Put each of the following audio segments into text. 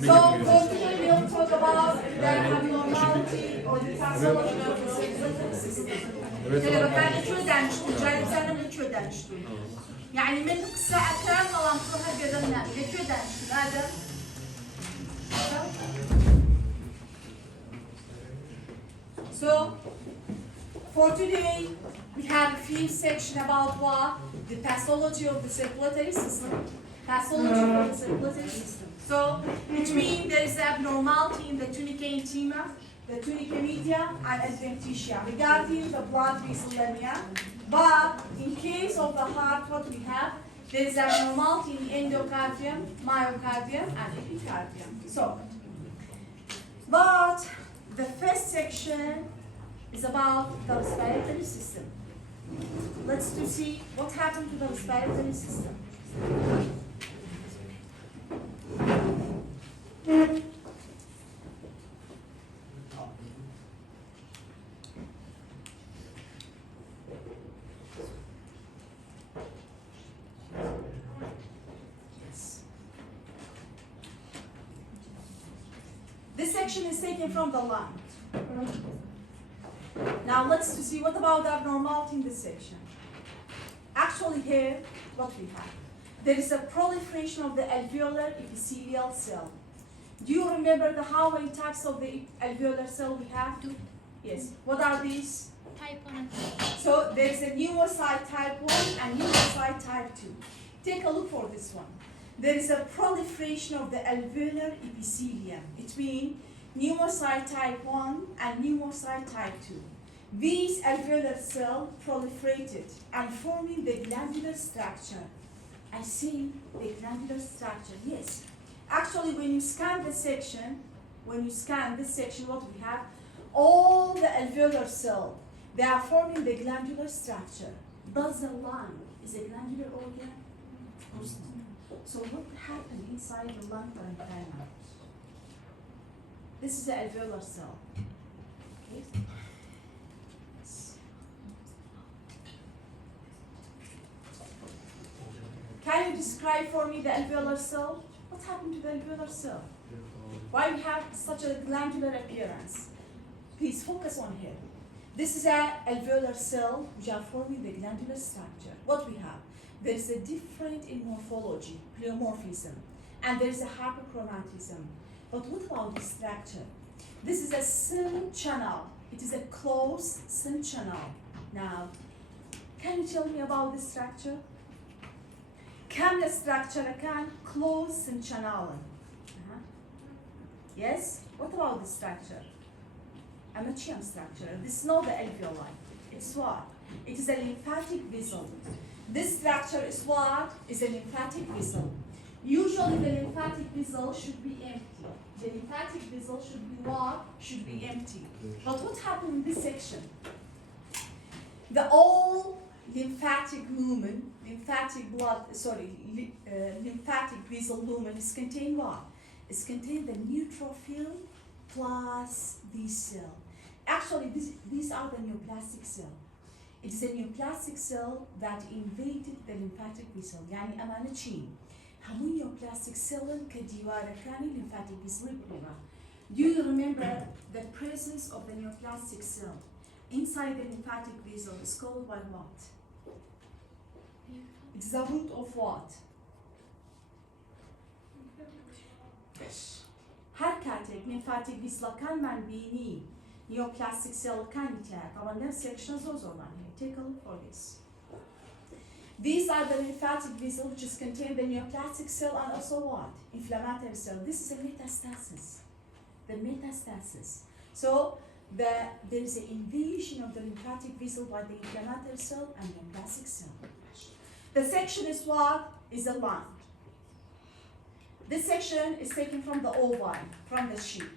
So for today we'll talk about the abnormality or the pathology of the circulatory system. كان شو دانشتو جاي بسنة شو دانشتو يعني من الساعة كام نظام صحة قدرنا شو دانشتو هذا So for today we have a few sections about what the pathology of the circulatory system. Pathology of the circulatory system. So it means there is abnormality in the tunica intima, the tunica media, and adventitia regarding the blood vessel lamina. But in case of the heart, what we have, there is abnormality in endocardium, myocardium, and epicardium. So, but the first section is about the respiratory system. Let's to see what happened to the respiratory system. This section is taken from the lung. Now let's to see what about the abnormality in this section. Actually here, what we have. There is a proliferation of the alveolar epithelial cell. Do you remember how many types of the alveolar cell we have? Two. Yes. What are these? Type 1. So there is a pneumocyte type 1 and pneumocyte type 2. Take a look for this one. There is a proliferation of the alveolar epithelium. It means pneumocyte type 1 and pneumocyte type 2. These alveolar cells proliferated and forming the glandular structure. I see the glandular structure, yes. Actually, when you scan this section, what we have, all the alveolar cells, they are forming the glandular structure. Does the lung is a glandular organ? Of course not. So what happened inside the lung parenchyma? This is the alveolar cell. Okay. Can you describe for me the alveolar cell? What happened to the alveolar cell? Why we have such a glandular appearance? Please focus on here. This is an alveolar cell which are forming the glandular structure. What we have? There is a different in morphology, pleomorphism, and there is a hyperchromatism. But what about the structure? This is a syn channel. It is a closed syn channel. Now, can you tell me about the structure? كم الستراكشر كان closed syn channel. Yes? What about the structure? Amachian structure. This is not the alveoli. It's what? It is a lymphatic vessel. This structure is what? Is a lymphatic vessel. Usually the lymphatic vessel should be empty. The lymphatic vessel should be what? Should be empty. But what happened in this section? The all lymphatic lumen, lymphatic vessel lumen is contained what? It's contained the neutrophil plus these cell. Actually, these are the neoplastic cell. It is a neoplastic cell that invaded the lymphatic vessel. يعني أمانة شيء. همون neoplastic cell كديوارة كان lymphatic vessel بلغة. Do you remember the presence of the neoplastic cell inside the lymphatic vessel is called by what? It's the root of what? هر كاتك lymphatic vessel كان من بيني neoplastic cell كان يتاعك. طبعا نفس section زوزو من Take a look for this. These are the lymphatic vessels which is contain the neoplastic cell and also what? Inflammatory cell. This is a metastasis. The metastasis. So there is an invasion of the lymphatic vessel by the inflammatory cell and neoplastic cell. The section is what? Is a lung. This section is taken from the ovine, from the sheep.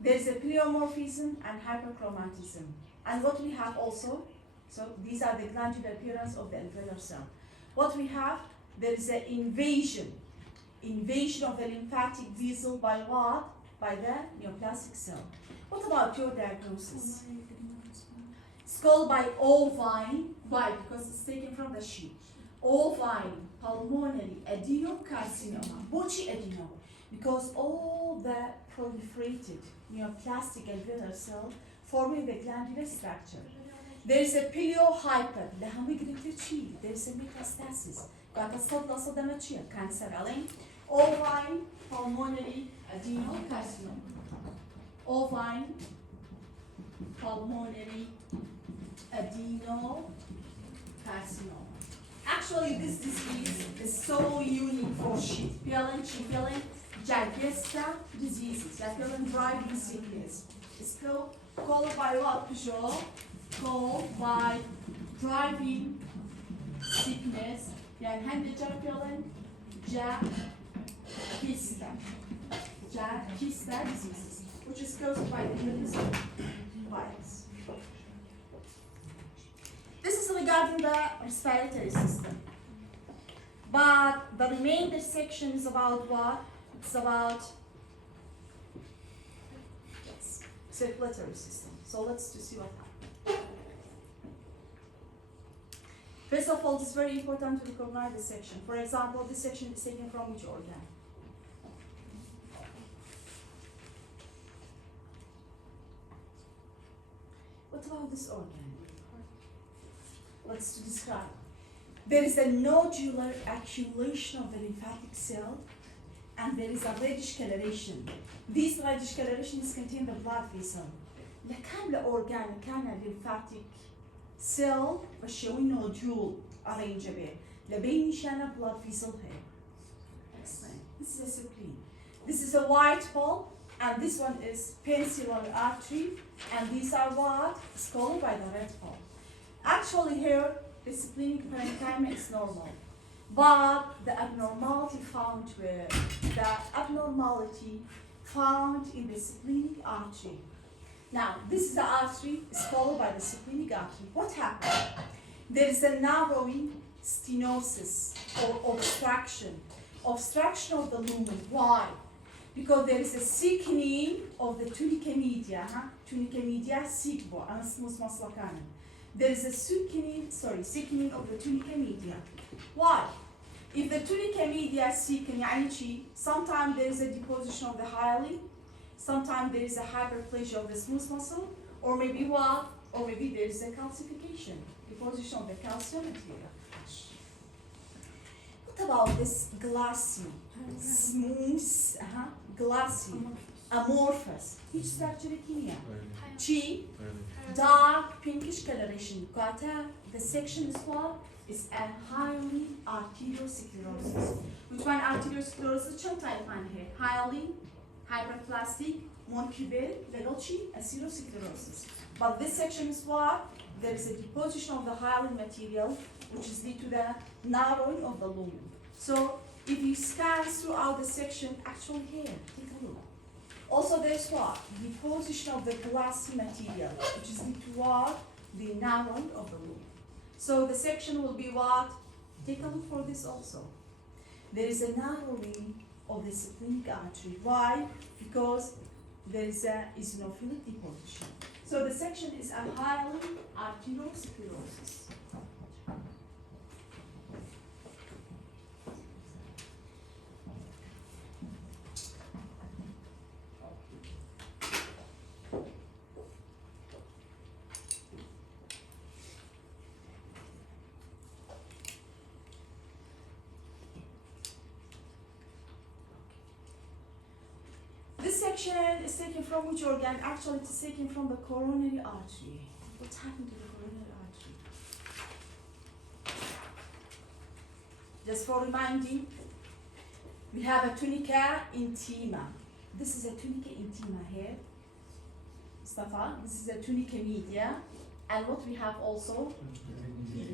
There is a pleomorphism and hyperchromatism. And what we have also, so these are the glandular appearance of the alveolar cell. What we have, there is an invasion of the lymphatic vessel by what? By the neoplastic cell. What about your diagnosis? It's called by ovine. Why? Because it's taken from the sheep. Ovine pulmonary adenocarcinoma. Bochi adeno. because all the proliferated neoplastic alveolar cell forming the glandular structure. There is a pileo-hyper, لها migrated chi. There is a metastasis. قاعدة تصدق صدمة chi. Cancer علين. Ovine pulmonary adenocarcinoma. Ovine pulmonary adenocarcinoma. Actually, this disease is so unique for sheep filling, Jagesta diseases, Jagellon driving sickness. It's called by what, Peugeot? Called by driving sickness. Yani hem de Jagellon, Jagesta diseases, which is caused by the illness virus. This is regarding the respiratory system. But the remainder section is about what? It's about circulatory system. So let's just see what happens. First of all, it's very important to recognize the section. For example, this section is taken from which organ? What about this organ? Let's describe. There is a nodular accumulation of the lymphatic cell, and there is a reddish coloration. These reddish colorations contain the blood vessel. لكامل organ كان lymphatic cell بشوي nodule arrange به لبين نشانة blood vessel here. This is a spleen. This is a white ball, and this one is peninsular artery, and these are what is called by the red ball. Actually here, the splenic parenchyma is normal, but the abnormality found in the splenic artery. Now, this is the artery, it's followed by the splenic artery. What happened? There is a narrowing stenosis or obstruction of the lumen. Why? Because there is a thickening of the tunica media, tunica media sigbo, anasmus maslakanen. There is a thickening of the tunica media. Why? If the tunica media is thickened, sometimes there is a deposition of the hyaline, sometimes there is a hyperplasia of the smooth muscle, or maybe what? Or maybe there is a calcification, deposition of the calcium material. What about this glassy, smooth, glassy, amorphous? Which structure here? Chi, dark pinkish coloration. The section is what? Is a hyaline arteriosclerosis. Which one arteriosclerosis? Chum type one here. Hyaline, hyperplastic, monocular, legal chi, atherosclerosis. But this section is what? There is a deposition of the hyaline material, which is due to the narrowing of the lumen. So if you scan throughout the section, actually here, take a look. Also there's what? Deposition of the glassy material, which is due to what? The narrowing of the lumen. So the section will be what? Take a look for this also. There is a narrowing of the splenic artery. Why? Because there is a eosinophilic deposition. So the section is a hyaline arteriosclerosis. This section is taken from which organ? Actually, it's taken from the coronary artery. What's happened to the coronary artery? Just for reminding, we have a tunica intima. This is a tunica intima here. Mustafa, this is a tunica media. And what we have also?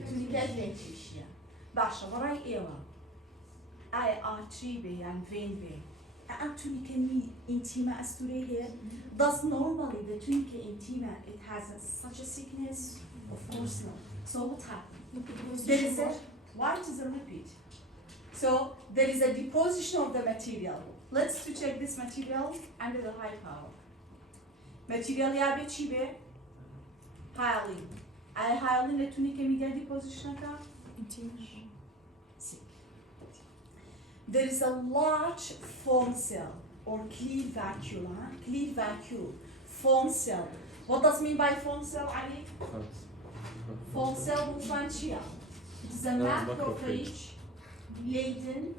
Tunica adventitia. Basha, varay ewa. Ay artery be and vein be. And tunica intima asture here. Thus normally the tunica intima, it has such a thickness? Of course not. So what happened? There is a, why it is a repeat? So there is a deposition of the material. Let's to check this material under the high power. Material yabe chibe? Hyaline. Ay hyaline tunica media deposition ka? Intima. there is a large foam cell or clear vacuole, clear vacuole, foam cell. What does mean by foam cell, Ali? Foam cell means it is a macrophage laden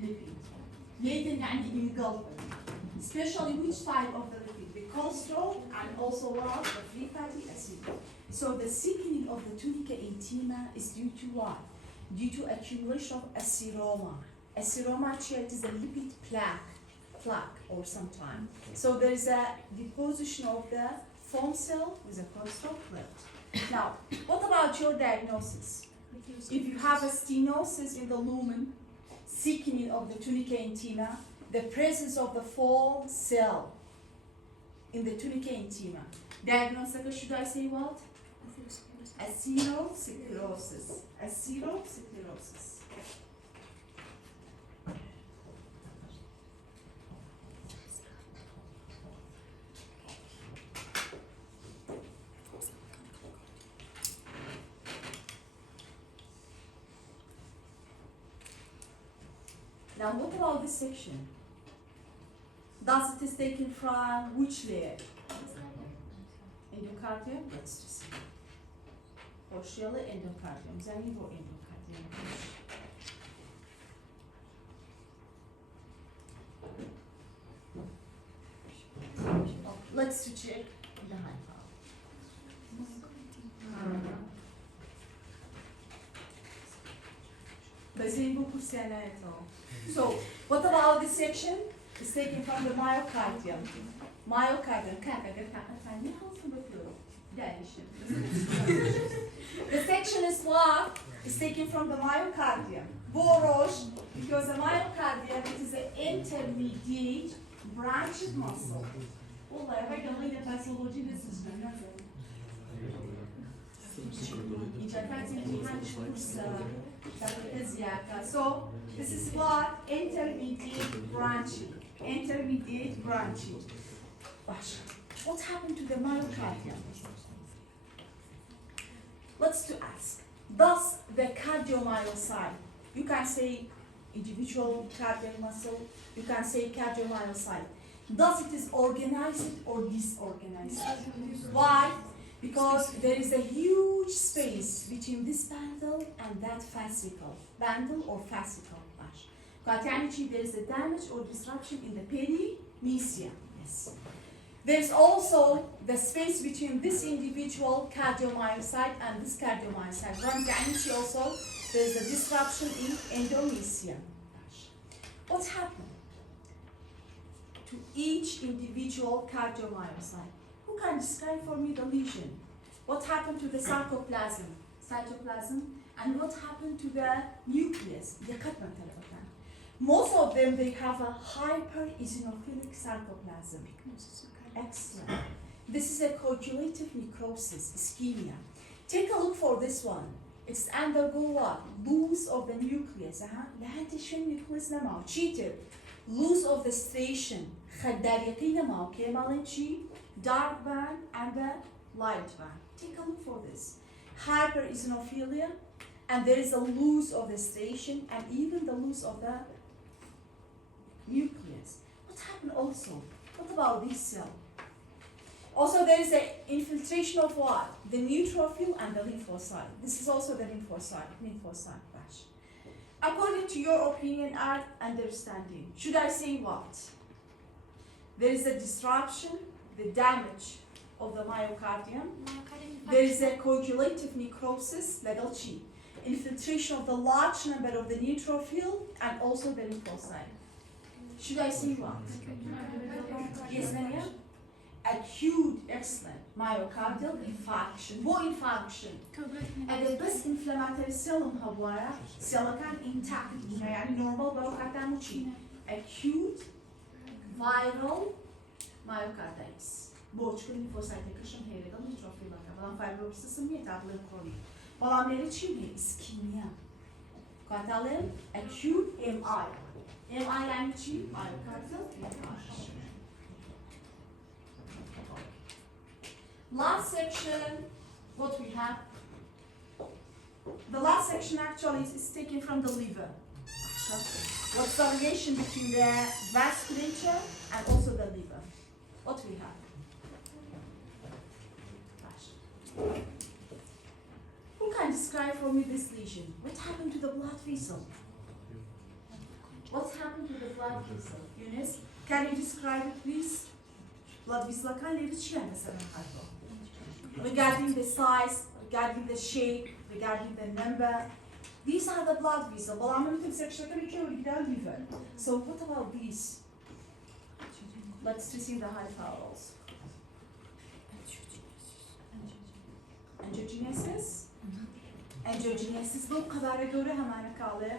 lipid. Laden يعني engulfed. Especially which type of the lipid? The cholesterol and also what? The free fatty acid. So the thickening of the tunica intima is due to what? Due to accumulation of aceroma. Aceroma it is a lipid plaque or sometime. So there is a deposition of the foam cell with a cholesterol plate. Now, what about your diagnosis? If you have a stenosis in the lumen, thickening of the tunica intima, the presence of the foam cell in the tunica intima. Diagnosis, should I say what? Atherosclerosis. Atherosclerosis. Now, what about this section? Does it is taken from which layer? Endocardium? Let's just see. Partially endocardium. Zani bu endocardium. Let's check the hypo. So, what about this section? It's taken from the myocardium. Myocardium. The section is what? It's taken from the myocardium. Borosh, because the myocardium it is an intermediate branched muscle. والله راجل the pathology this is So this is what? Intermediate branching. Intermediate branching. What happened to the myocardium? Let's to ask. Does the cardiomyocyte, you can say individual cardiac muscle, you can say cardiomyocyte, does it is organized or disorganized? Why? Because there is a huge space between this bundle and that fascicle. Bundle or fascicle. There is a damage or disruption in the perimecia. Yes. There's also the space between this individual cardiomyocyte and this cardiomyocyte. Also, there's a disruption in endomecia. What happened to each individual cardiomyocyte? Who can describe for me the lesion? What happened to the cytoplasm? And what happened to the nucleus? Most of them, they have a hyper-eosinophilic cytoplasm. Excellent. This is a coagulative necrosis, ischemia. Take a look for this one. It's undergo what? Loss of the nucleus. Cheated. Loss of the station. Dark band and the light band. Take a look for this. Hypereosinophilia, and there is a loss of the station and even the loss of the nucleus. What happened also? What about this cell? Also, there is an infiltration of what? The neutrophil and the lymphocyte. This is also the lymphocyte. According to your opinion and understanding, should I say what? There is a disruption, the damage of the myocardium. There is a coagulative necrosis, infiltration of the large number of the neutrophil and also the lymphocyte. Should I say what? Yes, Maria? Acute, excellent, myocardial infarction. What infarction? And the best inflammatory cell can intact, normal biocarditis. Acute viral myocarditis. Boçku lymphocyte kışın heyre de neutrophil balan fibrosis mi tablet kori. Balan beri çiğni iskemia. Katalım acute MI. MI yani çiğ myocardial infarction. Last section, what we have. The last section actually is taken from the liver. What's the relation between the vasculature and also the liver? What we have? Who can describe for me this lesion? What happened to the blood vessel? What's happened to the blood vessel? Eunice, can you describe it, please? Blood vessel can you regarding the size, regarding the shape, regarding the number. These are the blood vessels. Well, I'm going to say liver. So what about these? Let's see the high vowels. Angiogenesis. Angiogenesis. Bu kadar göre hemen kalır.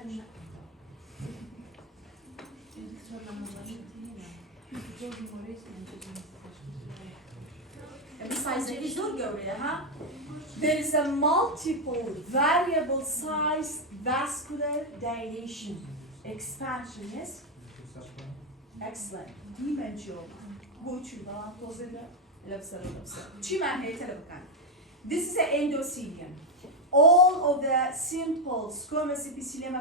There is a multiple variable size vascular dilation, expansion, yes? Excellent. This is an endothelium. All of the simple squamous epithelium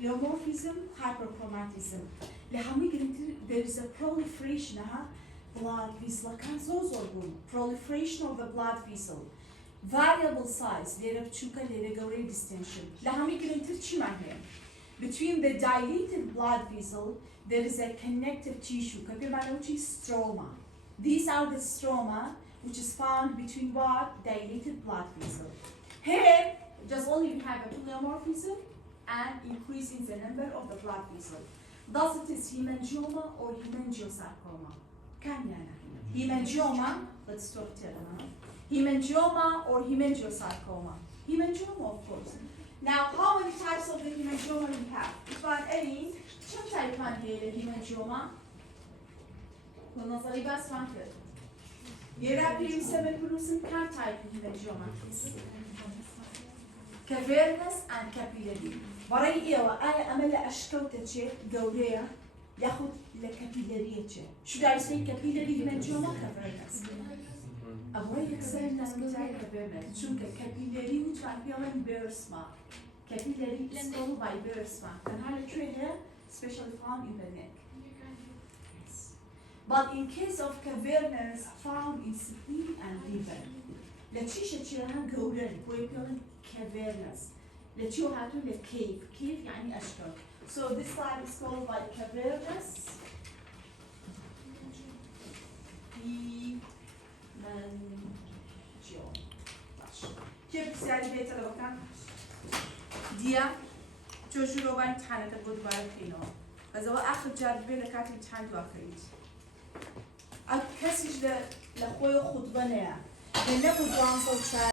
pleomorphism, hyperchromatism. There is a proliferation blood vessel. Proliferation of the blood vessel. Variable size, distension. Between the dilated blood vessel, there is a connective tissue, stroma. These are the stroma which is found between what? Dilated blood vessel. Here, just only we have a pleomorphism and increase in the number of the blood vessel. Thus it is hemangioma or hemangiosarcoma. Hemangioma, let's talk to hemangioma or hemangiosarcoma. Hemangioma, of course. Now, how many types of the hemangioma we have? If I any, what type of hemangioma? Cavernous and capillary. برای إيوة أنا أمل أشكوتة شيء دورية ياخد لكابيلارية شيء. Should I say capillary hemangioma cavernous? أبغى يكسر الناس بتاعي cavernous. شو capillary نتوعد فيها بيرسما. Capillary is called by بيرسما. And how to treat her? Especially found in the neck. But in case of cavernous, found in spleen and liver. Let's see قولن ويكون cavernous. Let's show how to make cave. Cave يعني أشكال. So this slide is called by cavernous. كيف سعي بيت الوكان؟ ديا جوجو رو باين امتحانات بود باید فينو. از اول آخر جربه لکات امتحان دو آخرید. کسیش لخوی خود بنه. دنیا بود وان